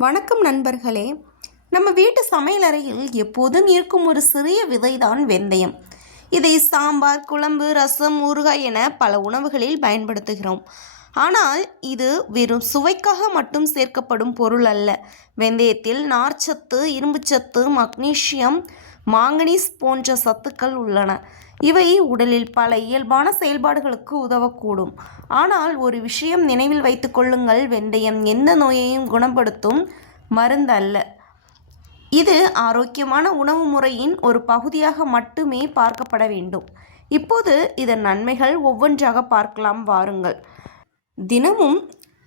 வணக்கம் நண்பர்களே. நம்ம வீட்டு சமையலறையில் எப்போதும் இருக்கும் ஒரு சிறிய விதைதான் வெந்தயம். இதை சாம்பார், குழம்பு, ரசம், ஊறுகாய் என பல உணவுகளில் பயன்படுத்துகிறோம். ஆனால் இது வெறும் சுவைக்காக மட்டும் சேர்க்கப்படும் பொருள் அல்ல. வெந்தயத்தில் நார்ச்சத்து, இரும்புச்சத்து, மக்னீசியம், மாங்கனீஸ் போன்ற சத்துக்கள் உள்ளன. இவை உடலில் பல இயல்பான செயல்பாடுகளுக்கு உதவக்கூடும். ஆனால் ஒரு விஷயம் நினைவில் வைத்துக் கொள்ளுங்கள், வெந்தயம் எந்த நோயையும் குணப்படுத்தும் மருந்து அல்ல. இது ஆரோக்கியமான உணவு முறையின் ஒரு பகுதியாக மட்டுமே பார்க்கப்பட வேண்டும். இப்போது இதன் நன்மைகள் ஒவ்வொன்றாக பார்க்கலாம் வாருங்கள். தினமும்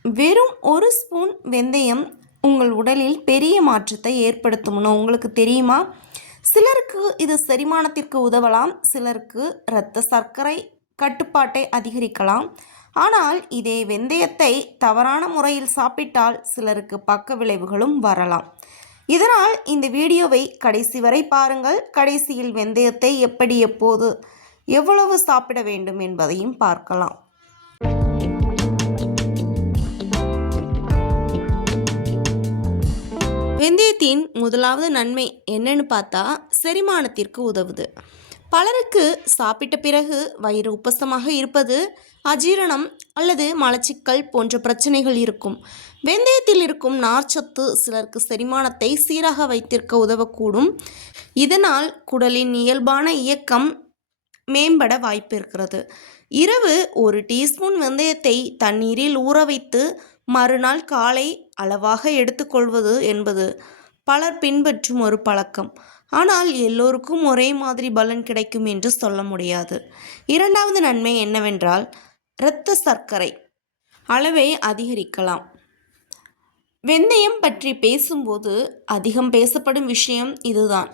வெறும் 1 ஸ்பூன் வெந்தயம் உங்கள் உடலில் பெரிய மாற்றத்தை ஏற்படுத்தும்னு உங்களுக்கு தெரியுமா? சிலருக்கு இது செரிமானத்திற்கு உதவலாம், சிலருக்கு இரத்த சர்க்கரை கட்டுப்பாட்டை அதிகரிக்கலாம். ஆனால் இதே வெந்தயத்தை தவறான முறையில் சாப்பிட்டால் சிலருக்கு பக்க விளைவுகளும் வரலாம். இதனால் இந்த வீடியோவை கடைசி வரை பாருங்கள். கடைசியில் வெந்தயத்தை எப்படி, எப்போது, எவ்வளவு சாப்பிட வேண்டும் என்பதையும் பார்க்கலாம். வெந்தயத்தின் முதலாவது நன்மை என்னன்னு பார்த்தா, செரிமானத்திற்கு உதவுது. பலருக்கு சாப்பிட்ட பிறகு வயிறு உப்பசமாக இருப்பது, அஜீரணம் அல்லது மலச்சிக்கல் போன்ற பிரச்சனைகள் இருக்கும். வெந்தயத்தில் இருக்கும் நார்ச்சத்து சிலருக்கு செரிமானத்தை சீராக வைத்திருக்க உதவக்கூடும். இதனால் குடலின் இயல்பான இயக்கம் மேம்பட வாய்ப்பு இருக்கிறது. இரவு 1 டீஸ்பூன் வெந்தயத்தை தண்ணீரில் ஊற வைத்து மறுநாள் காலை அளவாக எடுத்துக்கொள்வது என்பது பலர் பின்பற்றும் ஒரு பழக்கம். ஆனால் எல்லோருக்கும் ஒரே மாதிரி பலன் கிடைக்கும் என்று சொல்ல முடியாது. இரண்டாவது நன்மை என்னவென்றால், இரத்த சர்க்கரை அளவை அதிகரிக்கலாம். வெந்தயம் பற்றி பேசும்போது அதிகம் பேசப்படும் விஷயம் இதுதான்.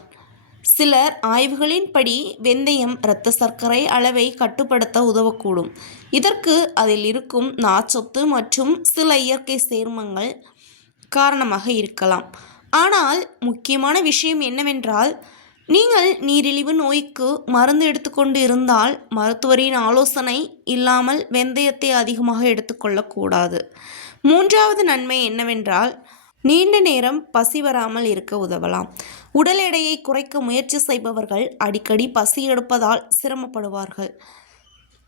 சிலர் ஆய்வுகளின்படி வெந்தயம் இரத்த சர்க்கரை அளவை கட்டுப்படுத்த உதவக்கூடும். இதற்கு அதில் இருக்கும் நார்ச்சத்து மற்றும் சில இயற்கை சேர்மங்கள் காரணமாக இருக்கலாம். ஆனால் முக்கியமான விஷயம் என்னவென்றால், நீங்கள் நீரிழிவு நோய்க்கு மருந்து எடுத்துக்கொண்டு இருந்தால் மருத்துவரின் ஆலோசனை இல்லாமல் வெந்தயத்தை அதிகமாக எடுத்துக்கொள்ளக்கூடாது. மூன்றாவது நன்மை என்னவென்றால், நீண்ட நேரம் பசி வராமல் இருக்க உதவலாம். உடல் எடையை குறைக்க முயற்சி செய்பவர்கள் அடிக்கடி பசி எடுப்பதால் சிரமப்படுவார்கள்.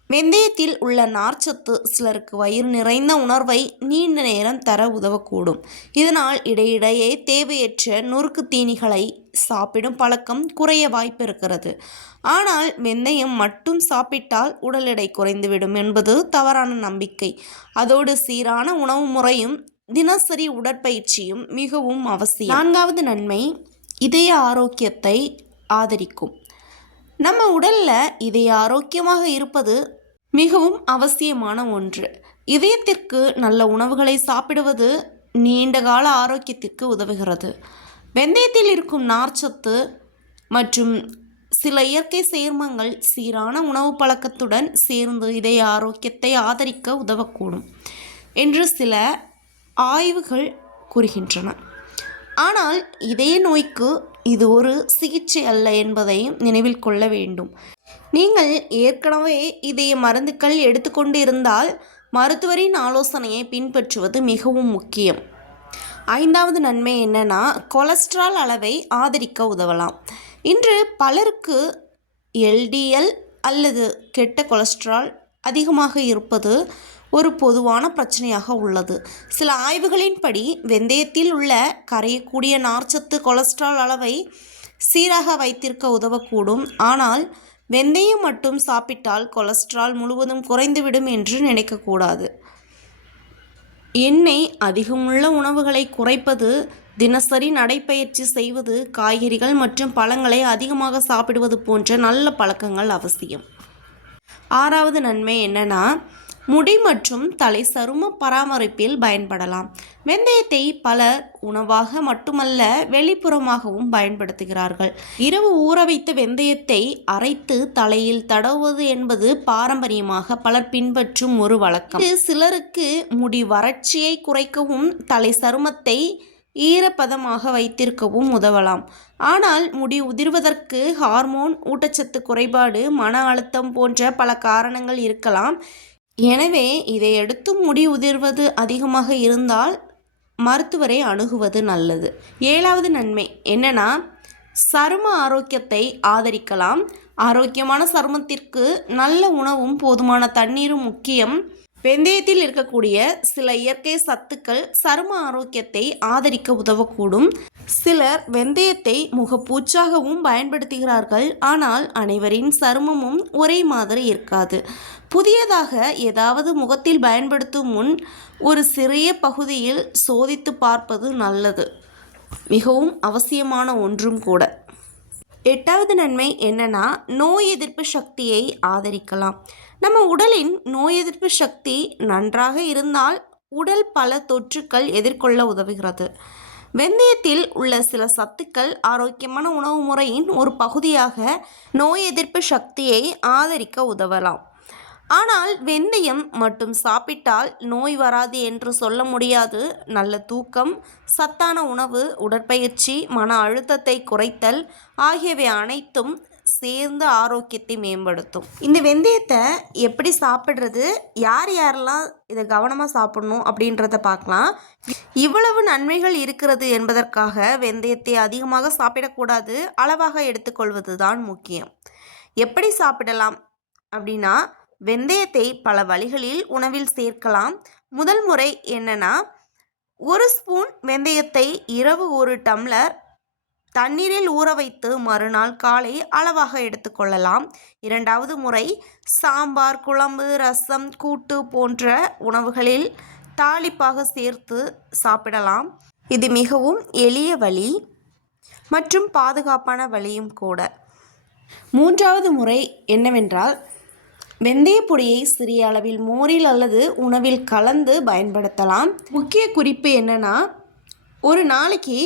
வெந்தயத்தில் உள்ள நார்ச்சத்து சிலருக்கு வயிறு நிறைந்த உணர்வை நீண்ட நேரம் தர உதவக்கூடும். இதனால் இடையிடையே தேவையற்ற நொறுக்கு தீனிகளை சாப்பிடும் பழக்கம் குறைய வாய்ப்பு இருக்கிறது. ஆனால் வெந்தயம் மட்டும் சாப்பிட்டால் உடல் எடை குறைந்துவிடும் என்பது தவறான நம்பிக்கை. அதோடு சீரான உணவு முறையும் தினசரி உடற்பயிற்சியும் மிகவும் அவசியம். நான்காவது நன்மை, இதய ஆரோக்கியத்தை ஆதரிக்கும். நம்ம உடலில் இதய ஆரோக்கியமாக இருப்பது மிகவும் அவசியமான ஒன்று. இதயத்திற்கு நல்ல உணவுகளை சாப்பிடுவது நீண்ட கால ஆரோக்கியத்திற்கு உதவுகிறது. வெந்தயத்தில் இருக்கும் நார்ச்சத்து மற்றும் சில இயற்கை சேர்மங்கள் சீரான உணவு பழக்கத்துடன் சேர்ந்து இதய ஆரோக்கியத்தை ஆதரிக்க உதவக்கூடும் என்று சில ஆய்வுகள் கூறுகின்றன. ஆனால் இதய நோய்க்கு இது ஒரு சிகிச்சை அல்ல என்பதையும் நினைவில் கொள்ள வேண்டும். நீங்கள் ஏற்கனவே இதய மருந்துகள் எடுத்துக்கொண்டு இருந்தால் மருத்துவரின் ஆலோசனையை பின்பற்றுவது மிகவும் முக்கியம். ஐந்தாவது நன்மை என்னன்னா, கொலஸ்ட்ரால் அளவை ஆதரிக்க உதவலாம். இன்று பலருக்கு LDL அல்லது கெட்ட கொலஸ்ட்ரால் அதிகமாக இருப்பது ஒரு பொதுவான பிரச்சனையாக உள்ளது. சில ஆய்வுகளின்படி வெந்தயத்தில் உள்ள கரையக்கூடிய நார்ச்சத்து கொலஸ்ட்ரால் அளவை சீராக வைத்திருக்க உதவக்கூடும். ஆனால் வெந்தயம் மட்டும் சாப்பிட்டால் கொலஸ்ட்ரால் முழுவதும் குறைந்துவிடும் என்று நினைக்கக்கூடாது. எண்ணெய் அதிகமுள்ள உணவுகளை குறைப்பது, தினசரி நடைப்பயிற்சி செய்வது, காய்கறிகள் மற்றும் பழங்களை அதிகமாக சாப்பிடுவது போன்ற நல்ல பழக்கங்கள் அவசியம். ஆறாவது நன்மை என்னன்னா, முடி மற்றும் தலை சரும பராமரிப்பில் பயன்படலாம். வெந்தயத்தை பலர் உணவாக மட்டுமல்ல வெளிப்புறமாகவும் பயன்படுத்துகிறார்கள். இரவு ஊற வைத்த வெந்தயத்தை அரைத்து தலையில் தடவுவது என்பது பாரம்பரியமாக பலர் பின்பற்றும் ஒரு வழக்கம். இது சிலருக்கு முடி வறட்சியை குறைக்கவும் தலை சருமத்தை ஈரப்பதமாக வைத்திருக்கவும் உதவலாம். ஆனால் முடி உதிர்வதற்கு ஹார்மோன், ஊட்டச்சத்து குறைபாடு, மன அழுத்தம் போன்ற பல காரணங்கள் இருக்கலாம். எனவே இதையடுத்து முடி உதிர்வது அதிகமாக இருந்தால் மருத்துவரை அணுகுவது நல்லது. 7வது நன்மை என்னன்னா, சரும ஆரோக்கியத்தை ஆதரிக்கலாம். ஆரோக்கியமான சருமத்திற்கு நல்ல உணவும் போதுமான தண்ணீரும் முக்கியம். வெந்தயத்தில் இருக்கக்கூடிய சில இயற்கை சத்துக்கள் சரும ஆரோக்கியத்தை ஆதரிக்க உதவக்கூடும். சிலர் வெந்தயத்தை முகப்பூச்சாகவும் பயன்படுத்துகிறார்கள். ஆனால் அனைவரின் சருமமும் ஒரே மாதிரி இருக்காது. புதியதாக ஏதாவது முகத்தில் பயன்படுத்தும் முன் ஒரு சிறிய பகுதியில் சோதித்து பார்ப்பது நல்லது, மிகவும் அவசியமான ஒன்றும் கூட. 8வது நன்மை என்னன்னா, நோய் எதிர்ப்பு சக்தியை ஆதரிக்கலாம். நம்ம உடலின் நோய் எதிர்ப்பு சக்தி நன்றாக இருந்தால் உடல் பல தொற்றுக்கள் எதிர்கொள்ள உதவுகிறது. வெந்தயத்தில் உள்ள சில சத்துக்கள் ஆரோக்கியமான உணவு முறையின் ஒரு பகுதியாக நோய் எதிர்ப்பு சக்தியை ஆதரிக்க உதவலாம். ஆனால் வெந்தயம் மட்டும் சாப்பிட்டால் நோய் வராது என்று சொல்ல முடியாது. நல்ல தூக்கம், சத்தான உணவு, உடற்பயிற்சி, மன அழுத்தத்தை குறைத்தல் ஆகியவை அனைத்தும் சேர்ந்து ஆரோக்கியத்தை மேம்படுத்தும். இந்த வெந்தயத்தை எப்படி சாப்பிட்றது, யாரெல்லாம் இதை கவனமாக சாப்பிடணும் அப்படின்றத பார்க்கலாம். இவ்வளவு நன்மைகள் இருக்கிறது என்பதற்காக வெந்தயத்தை அதிகமாக சாப்பிடக்கூடாது. அளவாக எடுத்துக்கொள்வது தான் முக்கியம். எப்படி சாப்பிடலாம் அப்படின்னா, வெந்தயத்தை பல வழிகளில் உணவில் சேர்க்கலாம். முதல் முறை என்னன்னா, 1 ஸ்பூன் வெந்தயத்தை இரவு 1 டம்ளர் தண்ணீரில் ஊற வைத்து மறுநாள் காலை அளவாக எடுத்துக்கொள்ளலாம். 2வது முறை சாம்பார், குழம்பு, ரசம், கூட்டு போன்ற உணவுகளில் தாளிப்பாக சேர்த்து சாப்பிடலாம். இது மிகவும் எளிய வழி மற்றும் பாதுகாப்பான வழியும் கூட. 3வது முறை என்னவென்றால், வெந்தய பொடியை சிறிய அளவில் மோரில் அல்லது உணவில் கலந்து பயன்படுத்தலாம். முக்கிய குறிப்பு என்னன்னா, ஒரு நாளைக்கு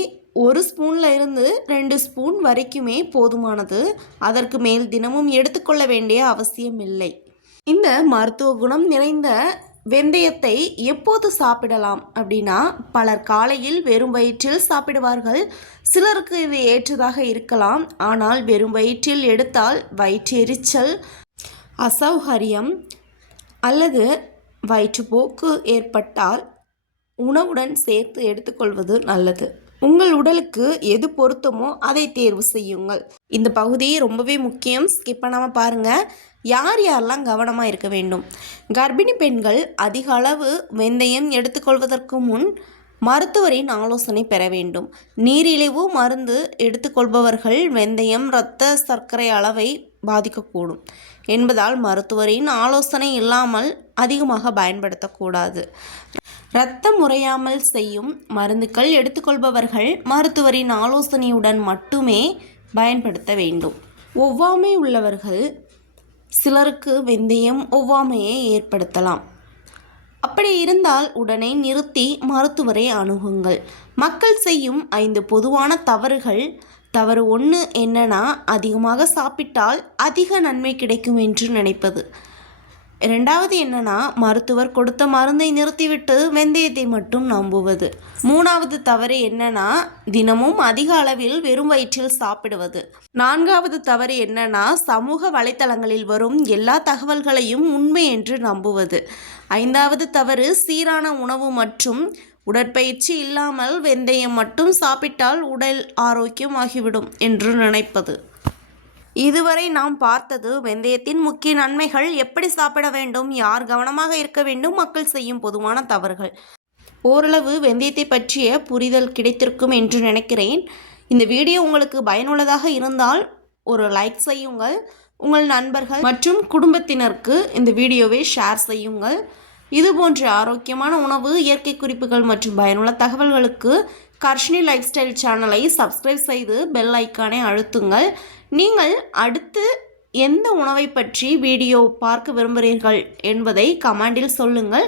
1 ஸ்பூனில் இருந்து 2 ஸ்பூன் வரைக்குமே போதுமானது. அதற்கு மேல் தினமும் எடுத்துக்கொள்ள வேண்டிய அவசியம் இல்லை. இந்த மருத்துவ குணம் நிறைந்த வெந்தயத்தை எப்போது சாப்பிடலாம் அப்படின்னா, பலர் காலையில் வெறும் வயிற்றில் சாப்பிடுவார்கள். சிலருக்கு இது ஏற்றதாக இருக்கலாம். ஆனால் வெறும் வயிற்றில் எடுத்தால் வயிற்றெரிச்சல், அசௌகரியம் அல்லது வயிற்றுப்போக்கு ஏற்பட்டால் உணவுடன் சேர்த்து எடுத்துக்கொள்வது நல்லது. உங்கள் உடலுக்கு எது பொருத்தமோ அதை தேர்வு செய்யுங்கள். இந்த பகுதி ரொம்பவே முக்கியம், ஸ்கிப் பண்ணாமல் பாருங்கள். யாரெல்லாம் கவனமாக இருக்க வேண்டும்? கர்ப்பிணி பெண்கள் அதிக அளவு வெந்தயம் எடுத்துக்கொள்வதற்கு முன் மருத்துவரின் ஆலோசனை பெற வேண்டும். நீரிழிவு மருந்து எடுத்துக்கொள்பவர்கள் வெந்தயம் இரத்த சர்க்கரை அளவை பாதிக்கக்கூடும் என்பதால் மருத்துவரின் ஆலோசனை இல்லாமல் அதிகமாக பயன்படுத்தக்கூடாது. இரத்தம் உறையாமல் செய்யும் மருந்துகள் எடுத்துக்கொள்பவர்கள் மருத்துவரின் ஆலோசனையுடன் மட்டுமே பயன்படுத்த வேண்டும். ஒவ்வாமை உள்ளவர்கள் சிலருக்கு வெந்தயம் ஒவ்வாமையை ஏற்படுத்தலாம். அப்படி இருந்தால் உடனே நிறுத்தி மருத்துவரை அணுகுங்கள். மக்கள் செய்யும் 5 பொதுவான தவறுகள். தவறு 1 என்னன்னா, அதிகமாக சாப்பிட்டால் அதிக நன்மை கிடைக்கும் என்று நினைப்பது. 2வது என்னன்னா, மருத்துவர் கொடுத்த மருந்தை நிறுத்திவிட்டு வெந்தயத்தை மட்டும் நம்புவது. 3வது தவறு என்னன்னா, தினமும் அதிக அளவில் வெறும் வயிற்றில் சாப்பிடுவது. 4வது தவறு என்னன்னா, சமூக வலைத்தளங்களில் வரும் எல்லா தகவல்களையும் உண்மை என்று நம்புவது. 5வது தவறு, சீரான உணவு மற்றும் உடற்பயிற்சி இல்லாமல் வெந்தயம் மட்டும் சாப்பிட்டால் உடல் ஆரோக்கியமாகிவிடும் என்று நினைப்பது. இதுவரை நாம் பார்த்தது வெந்தயத்தின் முக்கிய நன்மைகள், எப்படி சாப்பிட வேண்டும், யார் கவனமாக இருக்க வேண்டும், மக்கள் செய்யும் பொதுவான தவறுகள். ஓரளவு வெந்தயத்தை பற்றிய புரிதல் கிடைத்திருக்கும் என்று நினைக்கிறேன். இந்த வீடியோ உங்களுக்கு பயனுள்ளதாக இருந்தால் ஒரு லைக் செய்யுங்கள். உங்கள் நண்பர்கள் மற்றும் குடும்பத்தினருக்கு இந்த வீடியோவை ஷேர் செய்யுங்கள். இதுபோன்ற ஆரோக்கியமான உணவு, இயற்கை குறிப்புகள் மற்றும் பயனுள்ள தகவல்களுக்கு கர்ஷினி லைஃப் ஸ்டைல் சேனலை சப்ஸ்கிரைப் செய்து பெல் ஐக்கானை அழுத்துங்கள். நீங்கள் அடுத்து எந்த உணவை பற்றி வீடியோ பார்க்க விரும்புகிறீர்கள் என்பதை கமெண்டில் சொல்லுங்கள்.